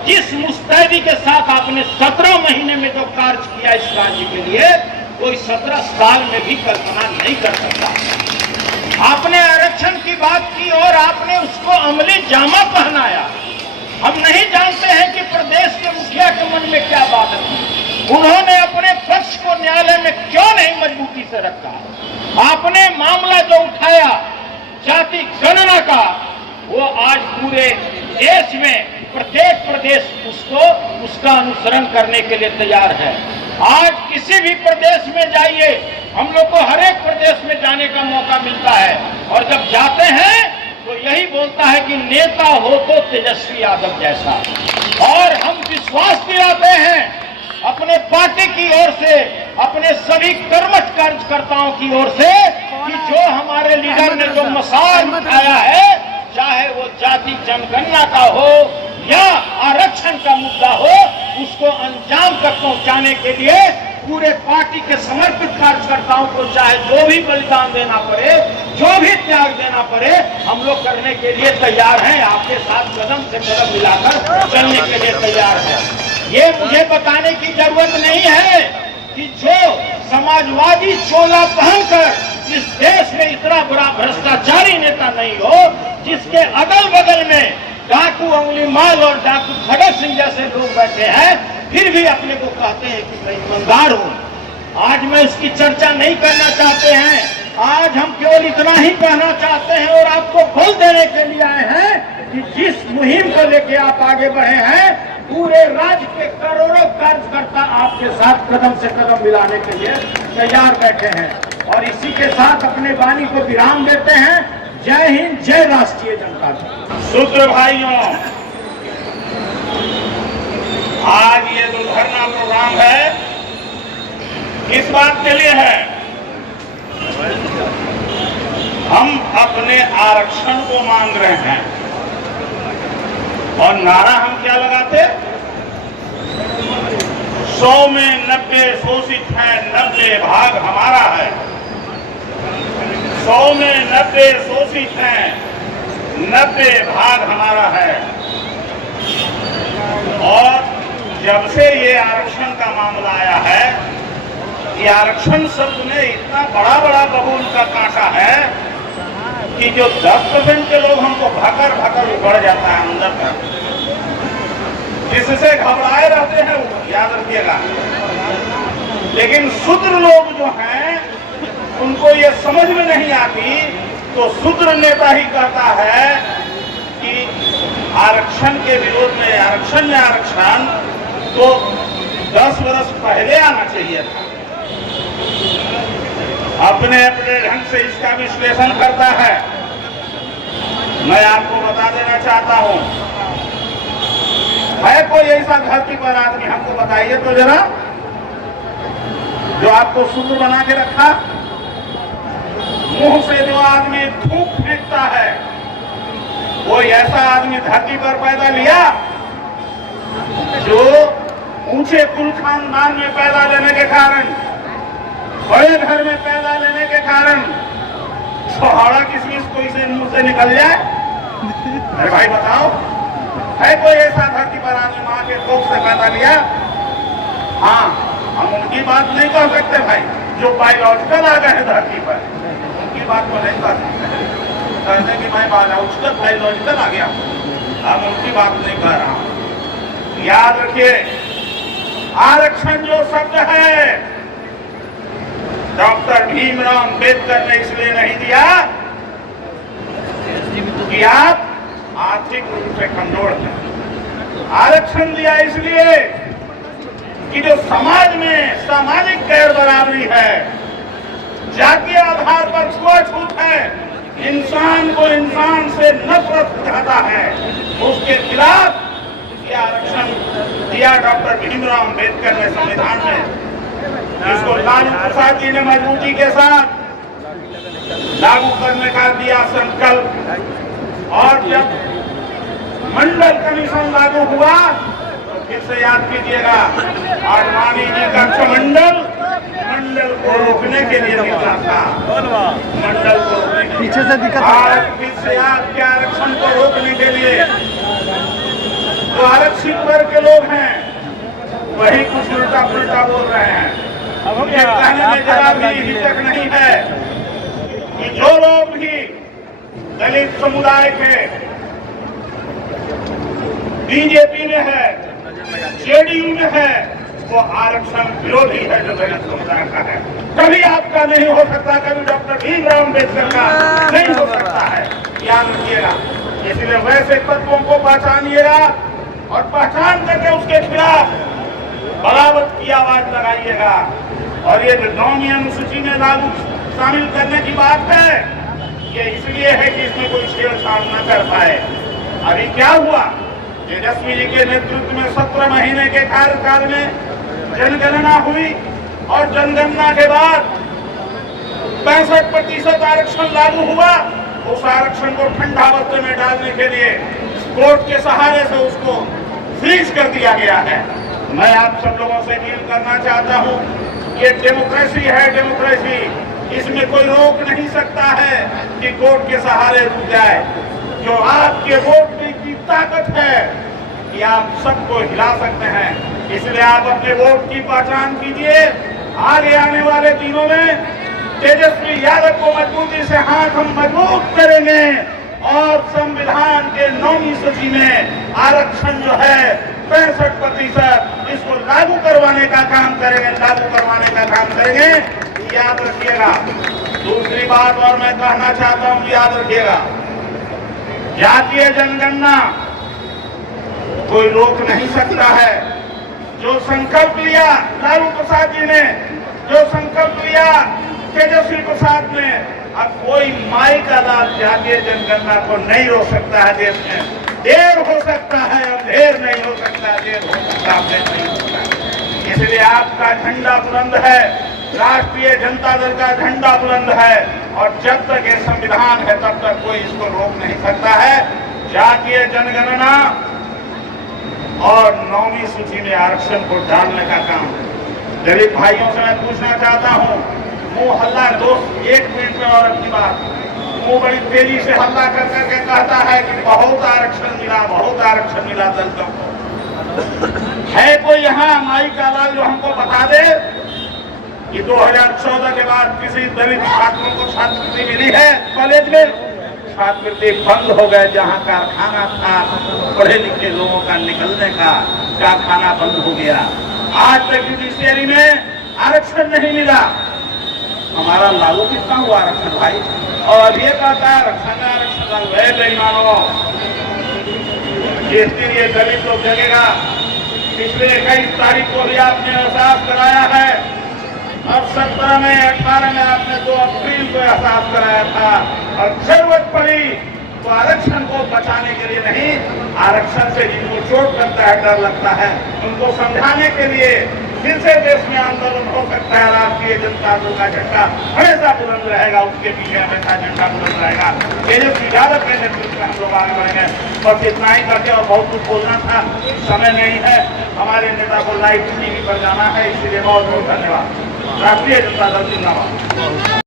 और जिस मुस्तैदी के साथ आपने 17 महीने में जो कार्य किया इस राज्य के लिए, कोई 17 साल में भी कल्पना नहीं कर सकता। आपने आरक्षण की बात की और आपने उसको अमली जामा पहनाया। हम नहीं जानते हैं कि प्रदेश के मुखिया के मन में क्या बात थी। उन्होंने अपने पक्ष को न्यायालय में क्यों नहीं मजबूती से रखा। आपने मामला जो उठाया जाति गणना का, वो आज पूरे देश में प्रत्येक प्रदेश उसका अनुसरण करने के लिए तैयार है। आज किसी भी प्रदेश में जाइए, हम लोग को हर एक प्रदेश में जाने का मौका मिलता है और जब जाते हैं तो यही बोलता है कि नेता हो तो तेजस्वी यादव जैसा। और हम विश्वास दिलाते हैं अपने पार्टी की ओर से, अपने सभी कर्मठ कार्यकर्ताओं की ओर से कि जो हमारे लीडर ने जो मसाल उठाया है, चाहे वो जाति जनगणना का हो या आरक्षण का मुद्दा हो, उसको अंजाम तक पहुंचाने के लिए पूरे पार्टी के समर्पित कार्यकर्ताओं को चाहे जो भी बलिदान देना पड़े, जो भी त्याग देना पड़े, हम लोग करने के लिए तैयार हैं। आपके साथ कदम से कदम मिलाकर चलने के लिए तैयार हैं। ये मुझे बताने की जरूरत नहीं है कि जो समाजवादी चोला पहनकर इस देश में इतना बड़ा भ्रष्टाचारी नेता नहीं हो, जिसके अगल बगल में डाकू अंगुली माल और डाकू भगत सिंह जैसे लोग बैठे हैं, फिर भी अपने को कहते हैं कि मैं ईमानदार हूं। आज मैं इसकी चर्चा नहीं करना चाहते हैं। आज हम केवल इतना ही कहना चाहते हैं और आपको बल देने के लिए आए हैं कि जिस मुहिम को लेके आप आगे बढ़े हैं, पूरे राज्य के करोड़ों कार्यकर्ता आपके साथ कदम से कदम मिलाने के लिए तैयार बैठे हैं। और इसी के साथ अपने वाणी को विराम देते हैं। जय हिंद, जय राष्ट्रीय जनता दल। सूत्र भाइयों, आज ये जो धरना प्रोग्राम है, किस बात के लिए है? हम अपने आरक्षण को मांग रहे हैं और नारा हम क्या लगाते? 100 में 90 शोषित है, 90 भाग हमारा है। 100 में 90 शोषित हैं, 90 भाग हमारा है। और जब से ये आरक्षण का मामला आया है, ये आरक्षण शब्द में इतना बड़ा बड़ा बबूल का कांटा है कि जो 10% के लोग हमको भकर भकर उगड़ जाता है अंदर तक, जिससे घबराए रहते हैं, वो याद रखिएगा। लेकिन शूद्र लोग जो हैं, उनको ये समझ में नहीं आती, तो शूद्र नेता ही कहता है कि आरक्षण के विरोध में आरक्षण तो 10 वर्ष पहले आना चाहिए था। अपने अपने ढंग से इसका विश्लेषण करता है। मैं आपको बता देना चाहता हूं, है कोई ऐसा धरती पर आदमी, हमको बताइए तो जरा, जो आपको शूद्र बना के रखा? मुंह से जो आदमी थूक फेंकता है, वो ऐसा आदमी धरती पर पैदा लिया जो ऊंचे कुल खानदान में पैदा लेने के कारण, बड़े घर में पैदा लेने के कारण छोहाड़ा किसमिस कोई से मुंह से निकल जाए? अरे भाई बताओ, है कोई ऐसा धरती पर आदमी मां के कोख से पैदा लिया? हाँ, हम उनकी बात नहीं कह सकते भाई, जो बायोलॉजिकल आ गए हैं धरती पर, उनकी बात को नहीं कर सकते। कहते कि मैं बायोलॉजिकल आ गया, हम उनकी बात नहीं कह रहा हूं। याद रखिए, आरक्षण जो शब्द है, डॉक्टर भीमराव अंबेडकर ने इसलिए नहीं दिया कि आप आर्थिक रूप से कमजोर हैं। आरक्षण दिया इसलिए कि जो समाज में सामाजिक गैर बराबरी है, जातीय आधार पर छुआछूत है, इंसान को इंसान से नफरत दिखाता है, उसके खिलाफ ये आरक्षण दिया डॉक्टर भीमराव अंबेडकर ने संविधान में, जिसको लालू प्रसाद जी ने मजबूती के साथ लागू करने का दिया संकल्प। और जब मंडल कमीशन लागू हुआ तो फिर से याद कीजिएगा, आडवाणी जी का कमंडल मंडल को रोकने के लिए निकला था, मंडल को रोकने के लिए। पीछे से दिक्कत, आज फिर से आपके आरक्षण को रोकने के लिए जो आरक्षित वर्ग के लोग हैं वही कुछ उल्टा पुल्टा बोल रहे हैं। मुझे कहने में जरा भी हिचक नहीं है कि जो लोग भी दलित समुदाय के बीजेपी में है, जेडीयू में है, वो आरक्षण विरोधी है जो दलित समुदाय का है। कभी आपका नहीं हो सकता, कभी डॉक्टर भीमराव अम्बेडकर का नहीं हो सकता है, याद रखिएगा। इसलिए वैसे तत्वों को पहचानिएगा और पहचान करके उसके खिलाफ बगावत की आवाज लगाइएगा। और ये जो 9वीं अनुसूची में लागू शामिल करने की बात है, ये इसलिए है कि इसमें कोई छेड़छाड़ न कर पाए। अभी क्या हुआ, तेजस्वी जी के नेतृत्व में 17 महीने के कार्यकाल में जनगणना हुई और जनगणना के बाद 65% आरक्षण लागू हुआ। उस आरक्षण को ठंडावस्था में डालने के लिए कोर्ट के सहारे से उसको फ्रीज कर दिया गया है। मैं आप सब लोगों से अपील करना चाहता हूं, ये डेमोक्रेसी है, डेमोक्रेसी, इसमें कोई रोक नहीं सकता है कि कोर्ट के सहारे रुक जाए। जो आपके वोट की ताकत है कि आप सबको हिला सकते हैं। इसलिए आप अपने वोट की पहचान कीजिए। आगे आने वाले दिनों में तेजस्वी यादव को मजबूती से हाथ हम मजबूत करेंगे और संविधान के 9वीं सूची में आरक्षण जो है 65% इसको लागू करवाने का काम करेंगे, लागू करवाने का काम करेंगे, याद रखिएगा। दूसरी बात और मैं कहना चाहता हूं, याद रखिएगा, जातीय जनगणना कोई रोक नहीं सकता है। जो संकल्प लिया लालू प्रसाद जी ने, जो संकल्प लिया तेजस्वी प्रसाद ने, अब कोई माई का लाल जातीय जनगणना को नहीं रोक सकता है। देश में देर हो सकता है, अंधेर नहीं हो सकता, देर हो सकता है, नहीं हो सकता। इसलिए आपका झंडा बुलंद है, राष्ट्रीय जनता दल का झंडा बुलंद है और जब तक ये संविधान है तब तक कोई इसको रोक नहीं सकता है। जातीय जनगणना और 9वीं सूची में आरक्षण को डालने का काम गरीब भाइयों से मैं पूछना चाहता हूं। मुंह हल्ला दोस्त 1 मिनट में और अपनी बात, मुंह बड़ी तेजी से हल्ला कर करके कहता है कि बहुत आरक्षण मिला, बहुत आरक्षण मिला दलितों को। है कोई यहाँ माई का लाल जो हमको बता दे कि 2014 के बाद किसी दलित छात्रों को छात्रवृत्ति मिली है? कॉलेज में छात्रवृत्ति बंद हो गए। जहाँ कारखाना था पढ़े लिखे लोगों का निकलने का, कारखाना बंद हो गया। आज तक जुडिशियरी में आरक्षण नहीं मिला। हमारा लागू कितना हुआ आरक्षण भाई? और ये कहता है आरक्षण लागू है। बेईमानों, जिसके लिए दलित लोग जगेगा, पिछले 21 तारीख को भी आपने एहसास कराया है, अब 17 में 18 में आपने 2 अप्रैल को एहसास कराया था। और जरूरत पड़ी तो आरक्षण को बचाने के लिए नहीं, आरक्षण से जिनको चोट लगता है, डर लगता है, उनको समझाने के लिए फिर से देश में आंदोलन हो सकता है। राष्ट्रीय जनता दल का झंडा हमेशा बुलंद रहेगा, उसके पीछे हमेशा झंडा बुलंद रहेगा। तेजस्वी यादव के नेतृत्व में हम लोग आगे बढ़ेंगे। बस इतना ही करके, और बहुत कुछ बोलना था, समय नहीं है। हमारे नेता को लाइव टीवी पर जाना है, इसलिए बहुत बहुत धन्यवाद। राष्ट्रीय जनता दल जिंदाबाद।